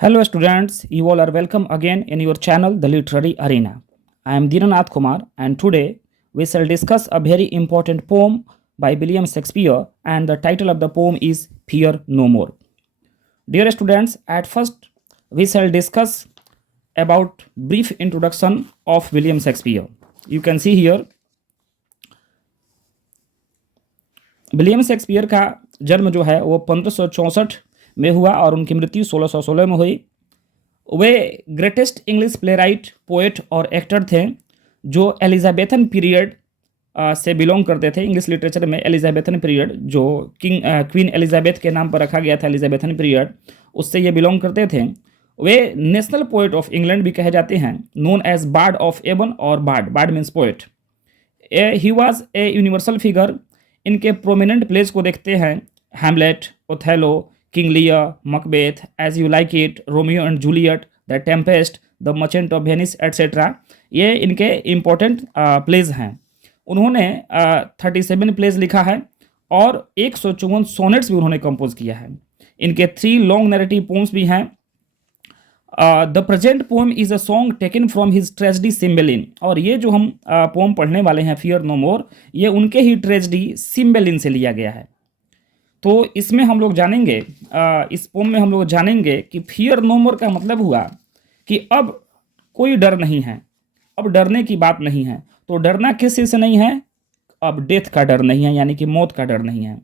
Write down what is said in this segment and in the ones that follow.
Hello, students. You all are welcome again in your channel, The Literary Arena. I am Dinanath Kumar, and today we shall discuss a very important poem by William Shakespeare, and the title of the poem is Fear No More. Dear students, at first we shall discuss about brief introduction of William Shakespeare. You can see here William Shakespeare का जन्म जो है वो 1564 में हुआ और उनकी मृत्यु 1616 में हुई। वे ग्रेटेस्ट इंग्लिश प्लेराइट, पोएट और एक्टर थे जो एलिजाबेथन पीरियड से बिलोंग करते थे। इंग्लिश लिटरेचर में एलिजाबेथन पीरियड जो क्वीन एलिजाबेथ के नाम पर रखा गया था, एलिजाबेथन पीरियड, उससे ये बिलोंग करते थे। वे नेशनल पोएट ऑफ इंग्लैंड भी कहे जाते हैं, known as bard of Avon और bard means poet. He was a universal figure. इनके प्रोमिनेंट प्लेस को देखते हैं, Hamlet, Othello, King Lear, Macbeth, As You Like It, Romeo and Juliet, the Tempest, the Merchant of Venice etcetera. ये इनके important pledge हैं। उन्होंने 37 pledge लिखा है और 154 सोनेट्स भी उन्होंने कंपोज किया है। इनके 3 लॉन्ग नैरेटिव पोम्स भी हैं। The present poem is a song taken from his tragedy Cymbeline. और ये जो हम पोम पढ़ने वाले हैं, फियर नो मोर, ये उनके ही ट्रेजेडी सिम्बेलिन से लिया गया है। तो इसमें हम लोग जानेंगे, इस पोम में हम लोग जानेंगे कि फियर नो मोर का मतलब हुआ कि अब कोई डर नहीं है, अब डरने की बात नहीं है। तो डरना किस चीज़ से नहीं है? अब डेथ का डर नहीं है, यानी कि मौत का डर नहीं है।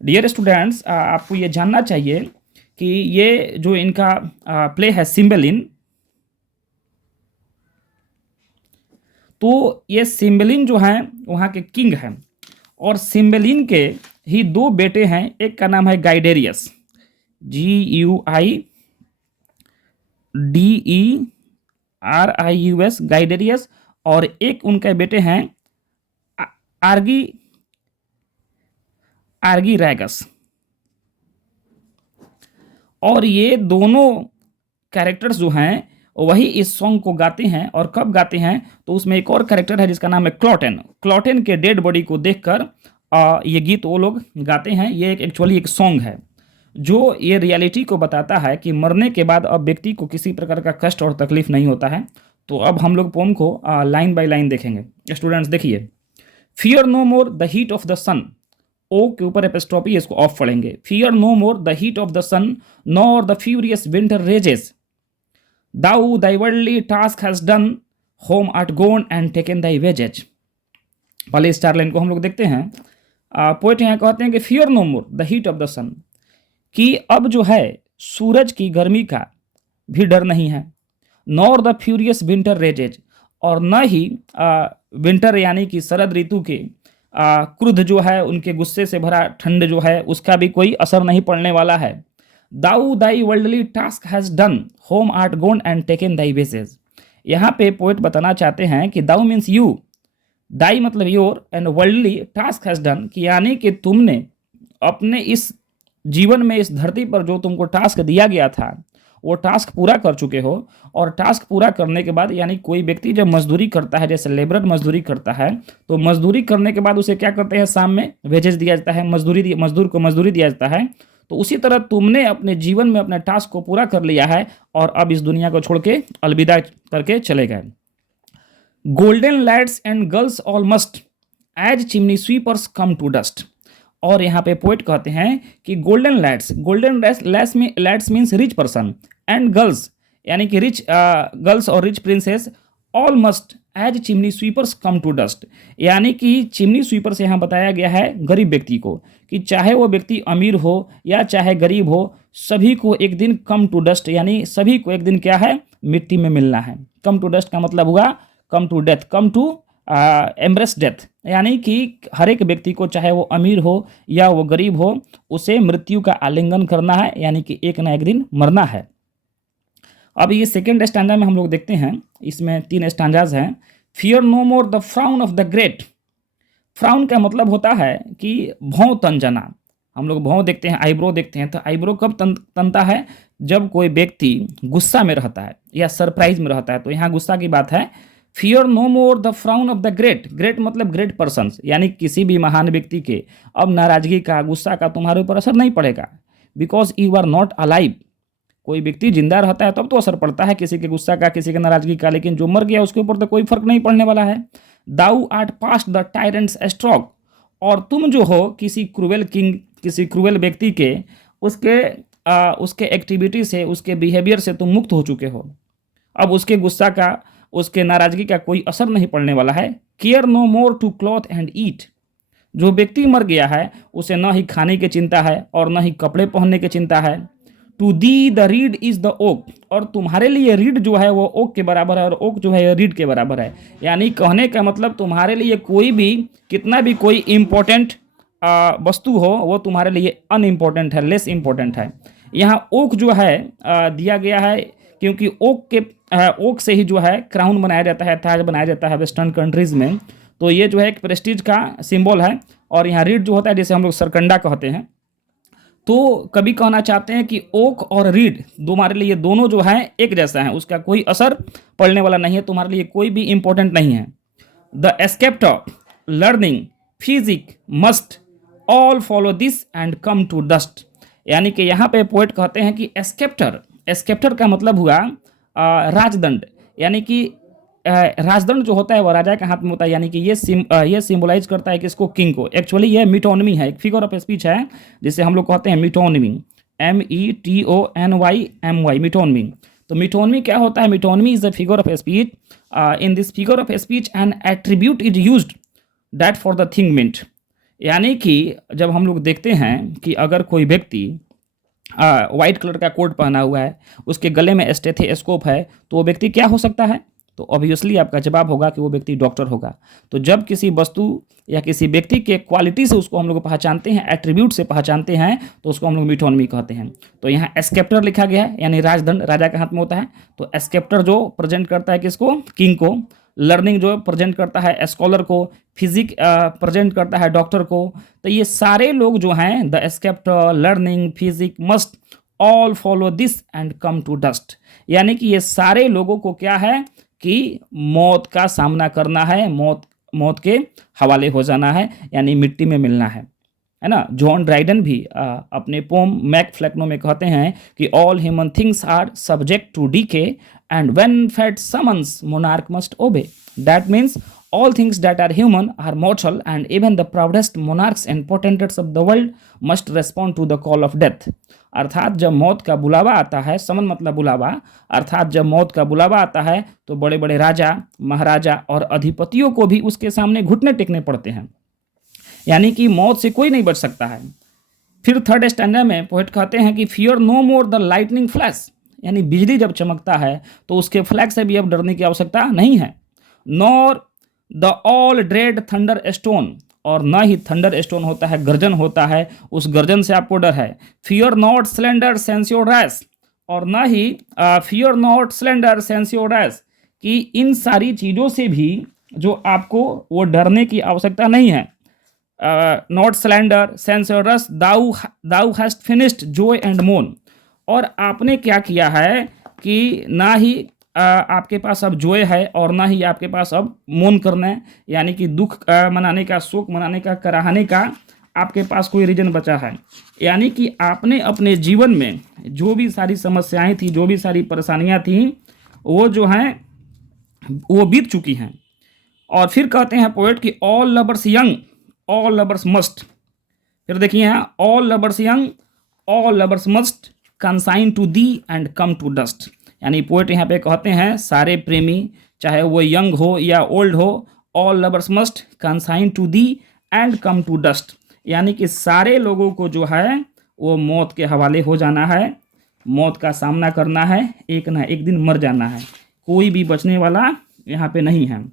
डियर स्टूडेंट्स, आपको ये जानना चाहिए कि ये जो इनका प्ले है सिम्बेलिन, तो ये सिम्बेलिन जो है वहाँ के किंग हैं और सिम्बेलिन के ही 2 बेटे हैं। एक का नाम है गाइडेरियस, GUIDERIUS, गाइडेरियस, और एक उनके बेटे हैं आर्गी रैगस। और ये दोनों कैरेक्टर्स जो हैं वही इस सॉन्ग को गाते हैं। और कब गाते हैं? तो उसमें एक और कैरेक्टर है जिसका नाम है क्लॉटेन। क्लॉटेन के डेड बॉडी को देखकर ये गीत वो लोग गाते हैं। ये एक्चुअली एक सॉन्ग है जो ये रियलिटी को बताता है कि मरने के बाद अब व्यक्ति को किसी प्रकार का कष्ट और तकलीफ नहीं होता है। तो अब हम लोग पोम को लाइन बाय लाइन देखेंगे। स्टूडेंट्स देखिए, fear no more the heat of the sun, O के ऊपर एपिस्ट्रोफी, इसको ऑफ पढ़ेंगे। Fear no more the heat of the sun, nor the furious winter rages, thou thy worldly task has done, home art gone and taken thy wages. पहले इस 4 line को हम लोग देखते हैं। पोएट यहाँ कहते हैं कि fear no more the heat of the sun, कि अब जो है सूरज की गर्मी का भी डर नहीं है, nor the furious winter raises, और न ही विंटर यानी कि शरद ऋतु के क्रुद्ध जो है, उनके गुस्से से भरा ठंड जो है, उसका भी कोई असर नहीं पड़ने वाला है। Thou thy worldly task has done, home art gone and taken thy wages. यहाँ पे पोएट बताना चाहते हैं कि दाऊ मीन्स यू, दाई मतलब your, and worldly task has done, कि यानी कि तुमने अपने इस जीवन में, इस धरती पर जो तुमको टास्क दिया गया था वो टास्क पूरा कर चुके हो। और टास्क पूरा करने के बाद, यानी कोई व्यक्ति जब मजदूरी करता है, जैसे लेबरर मजदूरी करता है, तो मजदूरी करने के बाद उसे क्या करते हैं? शाम में वेजेस दिया जाता है, मजदूर को मजदूरी दिया जाता है। तो उसी तरह तुमने अपने जीवन में अपने टास्क को पूरा कर लिया है और अब इस दुनिया को छोड़ के अलविदा करके चले गए। Golden lads and girls all must, as chimney sweepers come to dust. और यहाँ पे पोएट कहते हैं कि golden lads means rich person, and girls यानी कि रिच गर्ल्स और rich princes, all must as chimney sweepers come to dust, यानी कि चिमनी स्वीपर से यहाँ बताया गया है गरीब व्यक्ति को, कि चाहे वो व्यक्ति अमीर हो या चाहे गरीब हो, सभी को एक दिन कम टू डस्ट, यानी सभी को एक दिन क्या है? मिट्टी में मिलना है। कम टू डस्ट का मतलब हुआ come to death, come to embrace death, यानी कि हर एक व्यक्ति को, चाहे वो अमीर हो या वो गरीब हो, उसे मृत्यु का आलिंगन करना है, यानी कि एक ना एक दिन मरना है। अब ये सेकेंड स्टैंडा में हम लोग देखते हैं, इसमें 3 स्टैंडाज हैं। Fear no more the frown of the great. Frown का मतलब होता है कि भौं तन जाना। हम लोग भौं देखते हैं, आईब्रो देखते हैं, तो आईब्रो कब तनता है? जब कोई व्यक्ति गुस्सा में रहता है या सरप्राइज में रहता है। तो यहाँ गुस्सा की बात है। Fear no more the frown of the great, great मतलब ग्रेट पर्सन, यानी किसी भी महान व्यक्ति के अब नाराजगी का, गुस्सा का तुम्हारे ऊपर असर नहीं पड़ेगा, because you are not alive, कोई व्यक्ति जिंदा रहता है तब तो असर पड़ता है किसी के गुस्सा का, किसी के नाराजगी का, लेकिन जो मर गया उसके ऊपर तो कोई फर्क नहीं पड़ने वाला है। Thou art past the tyrant's stroke, और तुम जो हो किसी क्रूएल किंग, किसी क्रूएल व्यक्ति के उसके एक्टिविटी से, उसके बिहेवियर से तुम मुक्त हो चुके हो। अब उसके गुस्सा का, उसके नाराजगी का कोई असर नहीं पड़ने वाला है। Care no more to cloth and eat, जो व्यक्ति मर गया है उसे न ही खाने की चिंता है और न ही कपड़े पहनने की चिंता है। To thee the reed is the oak, और तुम्हारे लिए रीड जो है वो ओक के बराबर है और ओक जो है रीड के बराबर है। यानी कहने का मतलब तुम्हारे लिए कोई भी, कितना भी कोई इम्पोर्टेंट वस्तु हो वो तुम्हारे लिए अनइम्पोर्टेंट है, लेस इम्पोर्टेंट है। यहाँ ओक जो है दिया गया है क्योंकि ओक से ही जो है क्राउन बनाया जाता है, ताज बनाया जाता है वेस्टर्न कंट्रीज़ में। तो ये जो है एक प्रेस्टीज का सिंबल है। और यहाँ रीड जो होता है जिसे हम लोग सरकंडा कहते हैं। तो कभी कहना चाहते हैं कि ओक और रीड तुम्हारे लिए दोनों जो है एक जैसा है, उसका कोई असर पड़ने वाला नहीं है, तुम्हारे लिए कोई भी इंपॉर्टेंट नहीं है। The sceptre learning physic must all follow this and come to dust, यानी कि यहाँ पे पोएट कहते हैं कि एस्केप्टर का मतलब हुआ राजदंड, यानी कि राजदंड जो होता है वो राजा के हाथ में होता है, यानी कि ये सिंबलाइज करता है कि इसको किंग को। एक्चुअली ये मिटोनमी है, एक फिगर ऑफ स्पीच है जिसे हम लोग कहते हैं मिटोनमी, METONYMY, मिटोनमी। तो मिटोनमी क्या होता है? Metonymy is a figure of speech. In this figure of speech an attribute is used that for the thing meant, यानी कि जब हम लोग देखते हैं कि अगर कोई व्यक्ति वाइट कलर का कोट पहना हुआ है, उसके गले में स्टेथोस्कोप है, तो वो व्यक्ति क्या हो सकता है? तो ऑब्वियसली आपका जवाब होगा कि वो व्यक्ति डॉक्टर होगा। तो जब किसी वस्तु या किसी व्यक्ति के क्वालिटी से उसको हम लोग पहचानते हैं, एट्रीब्यूट से पहचानते हैं, तो उसको हम लोग मिटोनमी कहते हैं। तो यहाँ एस्केप्टर लिखा गया है, यानी राजदंड राजा के हाथ में होता है। तो एस्केप्टर जो प्रेजेंट करता है किसको? किंग को। लर्निंग जो प्रेजेंट करता है स्कॉलर को। फिजिक प्रेजेंट करता है डॉक्टर को। तो ये सारे लोग जो हैं, the sceptre, learning, physic, must all follow this and come to dust, यानी कि ये सारे लोगों को क्या है कि मौत का सामना करना है, मौत के हवाले हो जाना है, यानी मिट्टी में मिलना है ना। जॉन ड्राइडन भी अपने पोम मैक फ्लैक्नो में कहते हैं कि all human things are subject to decay and when fate summons monarchs must obey. That means all things that are human are mortal and even the proudest monarchs and potentates of the world must respond to the call of death। अर्थात जब मौत का बुलावा आता है, समन मतलब बुलावा, अर्थात जब मौत का बुलावा आता है तो बड़े बड़े राजा, महाराजा और अधिपतियों को भी उसके सामने घुटने टेकने पड़ते हैं, यानी कि मौत से कोई नहीं बच सकता है। फिर थर्ड स्टैंडर्ड में पोएट कहते हैं कि fear no more the lightning flash, यानी बिजली जब चमकता है तो उसके फ्लैश से भी अब डरने की आवश्यकता नहीं है। Nor the all dread thunder stone, और न ही थंडर स्टोन होता है, गर्जन होता है, उस गर्जन से आपको डर है। फियर नॉट स्लेंडर सेंसियोरैस, और न ही फियर नॉट स्लेंडर सेंसियोरैस, कि इन सारी चीज़ों से भी जो आपको वो डरने की आवश्यकता नहीं है। Not slander censorious thou hast finished joy and moan, और आपने क्या किया है कि ना ही आपके पास अब जोय है और ना ही आपके पास अब मौन करना है, यानी कि दुख मनाने का, शोक मनाने का, कराहने का आपके पास कोई रीजन बचा है। यानी कि आपने अपने जीवन में जो भी सारी समस्याएं थी, जो भी सारी परेशानियां थी, वो जो हैं वो बीत चुकी हैं। और फिर कहते हैं पोएट कि all lovers young all lovers must. फिर देखिए यहाँ, all lovers young all lovers must consign to thee and come to dust, यानी पोएट यहाँ पे कहते हैं सारे प्रेमी, चाहे वो यंग हो या ओल्ड हो, all lovers must consign to thee and come to dust, यानी कि सारे लोगों को जो है वो मौत के हवाले हो जाना है, मौत का सामना करना है, एक ना एक दिन मर जाना है, कोई भी बचने वाला यहाँ पे नहीं है।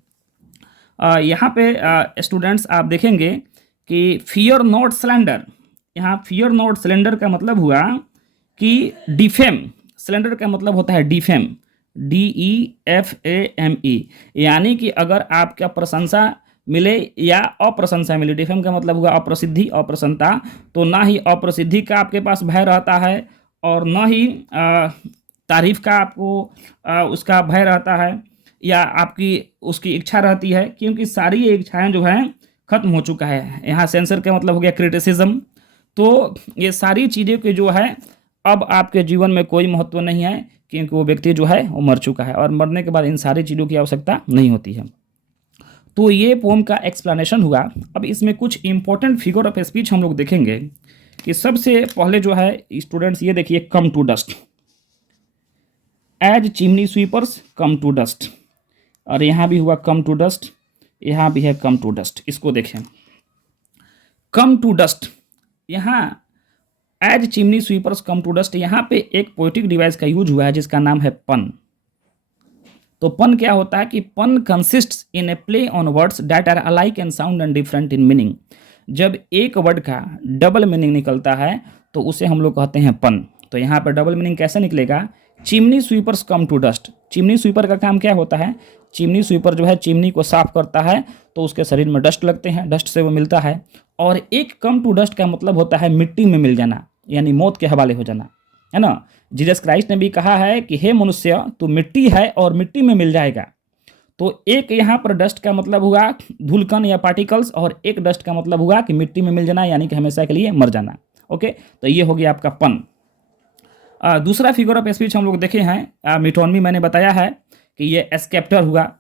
यहाँ पे स्टूडेंट्स आप देखेंगे कि फियर नॉट स्लेंडर, यहाँ फियर नॉट स्लेंडर का मतलब हुआ कि डिफेम, स्लेंडर का मतलब होता है डिफेम, DEFAME, यानी कि अगर आपका प्रशंसा मिले या अप्रशंसा मिले, डिफेम का मतलब हुआ अप्रसिद्धि, अप्रसन्नता, तो ना ही अप्रसिद्धि का आपके पास भय रहता है और ना ही तारीफ का आपको उसका भय रहता है या आपकी उसकी इच्छा रहती है, क्योंकि सारी ये इच्छाएँ जो हैं खत्म हो चुका है। यहाँ सेंसर का मतलब हो गया क्रिटिसिज्म। तो ये सारी चीज़ें के जो है अब आपके जीवन में कोई महत्व नहीं है, क्योंकि वो व्यक्ति जो है वो मर चुका है और मरने के बाद इन सारी चीज़ों की आवश्यकता नहीं होती है। तो ये पोम का एक्सप्लेनेशन हुआ। अब इसमें कुछ इंपॉर्टेंट फिगर ऑफ स्पीच हम लोग देखेंगे कि सबसे पहले जो है स्टूडेंट्स ये देखिए, come to dust, as chimney sweepers come to dust, और यहाँ भी हुआ कम टू डस्ट, यहाँ भी है कम टू डस्ट। इसको देखें, कम टू डस्ट, यहाँ as chimney sweepers come to dust, यहाँ पे एक पोएटिक डिवाइस का यूज हुआ है जिसका नाम है पन। तो पन क्या होता है कि pun consists in a play on words that are alike and sound and different in meaning. जब एक वर्ड का डबल मीनिंग निकलता है तो उसे हम लोग कहते हैं पन। तो यहाँ पर डबल मीनिंग कैसे निकलेगा, chimney sweepers come to dust. Chimney sweeper का काम क्या होता है, चिमनी स्वीपर जो है चिमनी को साफ करता है तो उसके शरीर में डस्ट लगते हैं, डस्ट से वो मिलता है। और एक कम टू डस्ट का मतलब होता है मिट्टी में मिल जाना, यानी मौत के हवाले हो जाना, है ना। जीसस क्राइस्ट ने भी कहा है कि हे मनुष्य तू मिट्टी है और मिट्टी में मिल जाएगा। तो एक यहाँ पर डस्ट का मतलब हुआ धूलकण या पार्टिकल्स, और एक डस्ट का मतलब हुआ कि मिट्टी में मिल जाना, यानी कि हमेशा के लिए मर जाना। ओके, तो ये हो गया आपका पन। दूसरा फिगर ऑफ स्पीच हम लोग देखे हैं, मिटोनमी मैंने बताया है कि ये एस्केप्टर हुआ,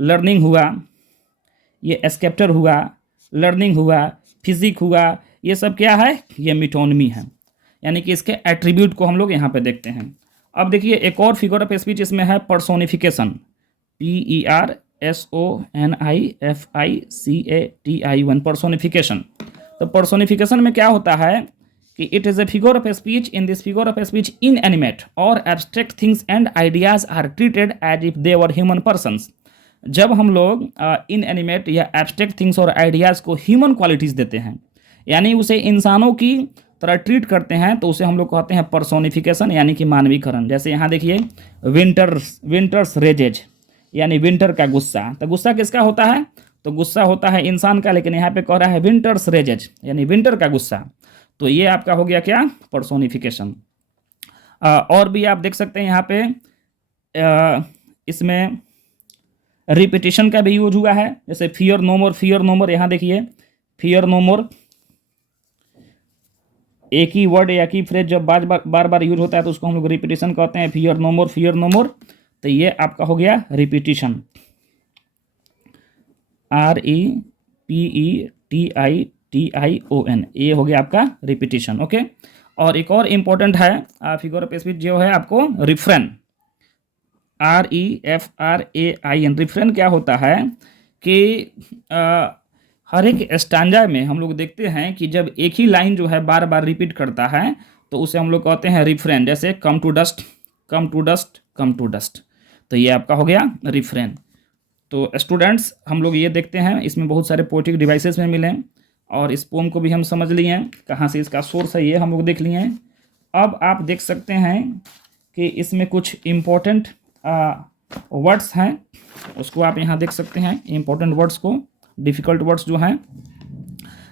लर्निंग हुआ, ये एस्केप्टर हुआ, लर्निंग हुआ, फिजिक हुआ, ये सब क्या है, ये मिटोनमी है, यानी कि इसके एट्रीब्यूट को हम लोग यहाँ पे देखते हैं। अब देखिए एक और फिगर ऑफ स्पीच इसमें है पर्सोनिफिकेशन, PERSONIFICATI1, पर्सोनिफिकेशन। तो पर्सोनिफिकेशन में क्या होता है कि it is a figure of speech, in this figure of speech inanimate और abstract things and ideas are treated as if they were human persons. जब हम लोग इन एनिमेट या एब्स्ट्रैक्ट थिंग्स और आइडियाज़ को ह्यूमन क्वालिटीज़ देते हैं, यानी उसे इंसानों की तरह ट्रीट करते हैं, तो उसे हम लोग कहते हैं पर्सोनिफिकेशन, यानी कि मानवीकरण। जैसे यहाँ देखिए विंटर्स रेजेज, यानी विंटर का गुस्सा। तो गुस्सा किसका होता है, तो गुस्सा होता है इंसान का, लेकिन यहाँ पे कह रहा है विंटर्स रेजेज, यानी विंटर का गुस्सा। तो ये आपका हो गया क्या, पर्सोनिफिकेशन। और भी आप देख सकते हैं यहाँ पे इसमें रिपीटिशन का भी यूज हुआ है, जैसे फियर नो मोर, फियर नो मोर। यहाँ देखिए फियर नो मोर, एक ही वर्ड या एक ही फ्रेज जब बार बार यूज होता है तो उसको हम लोग रिपीटिशन कहते हैं, फियर नो मोर, फियर नो मोर। तो ये आपका हो गया रिपीटिशन, REPETITION, ये हो गया आपका रिपीटिशन। ओके, और एक और इम्पोर्टेंट है फिगर ऑफ स्पीच जो है आपको रिफ्रेन, REFRAIN। रिफ्रेन क्या होता है कि हर एक स्टैंजा में हम लोग देखते हैं कि जब एक ही लाइन जो है बार बार रिपीट करता है तो उसे हम लोग कहते हैं रिफ्रेन। जैसे come to dust, come to dust, come to dust, तो ये आपका हो गया रिफ्रेन। तो स्टूडेंट्स हम लोग ये देखते हैं, इसमें बहुत सारे पोएटिक डिवाइसेस में मिले, और इस पोम को भी हम समझ लिए हैं, कहाँ से इसका सोर्स है ये हम लोग देख लिए हैं। अब आप देख सकते हैं कि इसमें कुछ इम्पोर्टेंट वर्ड्स हैं, उसको आप यहाँ देख सकते हैं, इम्पोर्टेंट वर्ड्स को, डिफ़िकल्ट वर्ड्स जो हैं।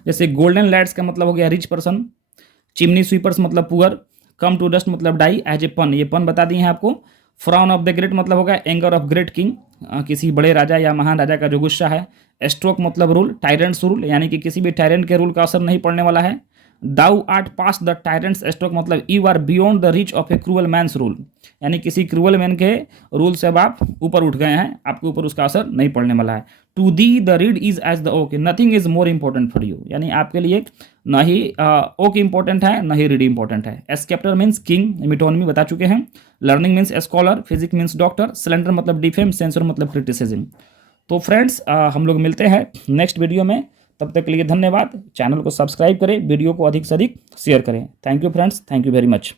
जैसे गोल्डन लैड्स का मतलब हो गया रिच पर्सन, चिमनी स्वीपर्स मतलब पुअर, कम टू डस्ट मतलब डाई, एज ए पन, ये पन बता दिए हैं आपको। फ्राउन ऑफ द ग्रेट मतलब होगा एंगर ऑफ ग्रेट किंग, किसी बड़े राजा या महान राजा का जो गुस्सा है। स्ट्रोक मतलब रूल, टायरेंट्स रूल, यानी कि किसी भी टायरेंट के रूल का असर नहीं पड़ने वाला है। Thou art past the tyrant's stroke मतलब you are beyond the reach of a cruel man's rule, यानी किसी क्रूअल मैन के रूल से अब आप ऊपर उठ गए हैं, आपके ऊपर उसका असर नहीं पड़ने वाला है। To thee the reed is as the oak, nothing is more important for you, यानी आपके लिए ना ही ओक इंपॉर्टेंट है ना ही रीड इंपॉर्टेंट है। एस्केप्टर मीन्स किंग, मिटोनमी बता चुके हैं। Learning means scholar, physic means doctor, slander मतलब डिफेम, सेंसर मतलब क्रिटिसिज्म। तो फ्रेंड्स हम लोग मिलते हैं नेक्स्ट वीडियो में, तब तक के लिए धन्यवाद। चैनल को सब्सक्राइब करें, वीडियो को अधिक से अधिक शेयर करें। Thank you friends, thank you very much.